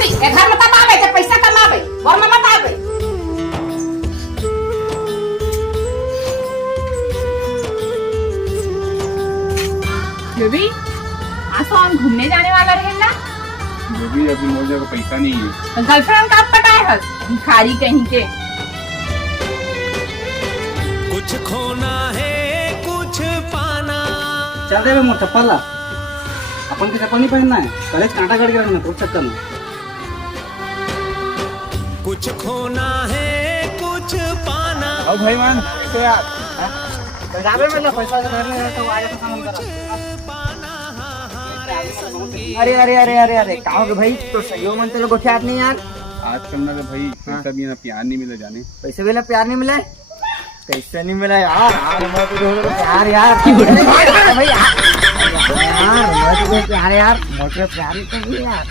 होती ए घर में तब आवे जब पैसा कमावे घर में मत आवे। बेबी आज तो हम घूमने जाने वाला रहे ना। बेबी अभी मुझे का पैसा नहीं है। गर्लफ्रेंड कब पटाए हस भिखारी कहीं के। कुछ खोना है कुछ पाना। चल दे मोर चप्पल ला, अपन के चप्पल नहीं पहनना है, कॉलेज कांटा काट के रखना तो चक्कर में। कुछ खोना है कुछ पाना। आओ भाई मान तो यार जाबे में ना पैसा रहने तो आजा काम करा। अरे अरे अरे अरे अरे कहो के भाई तो सही हो मन तेरे को क्या नहीं यार। आज कल ना भाई पैसा भी ना प्यार नहीं मिला जाने। पैसे भी ना प्यार नहीं मिला, कैसे नहीं मिला यार। यार मैं तो प्यार यार भाई यार मैं तो प्यार यार, मोटे प्यार ही तो यार।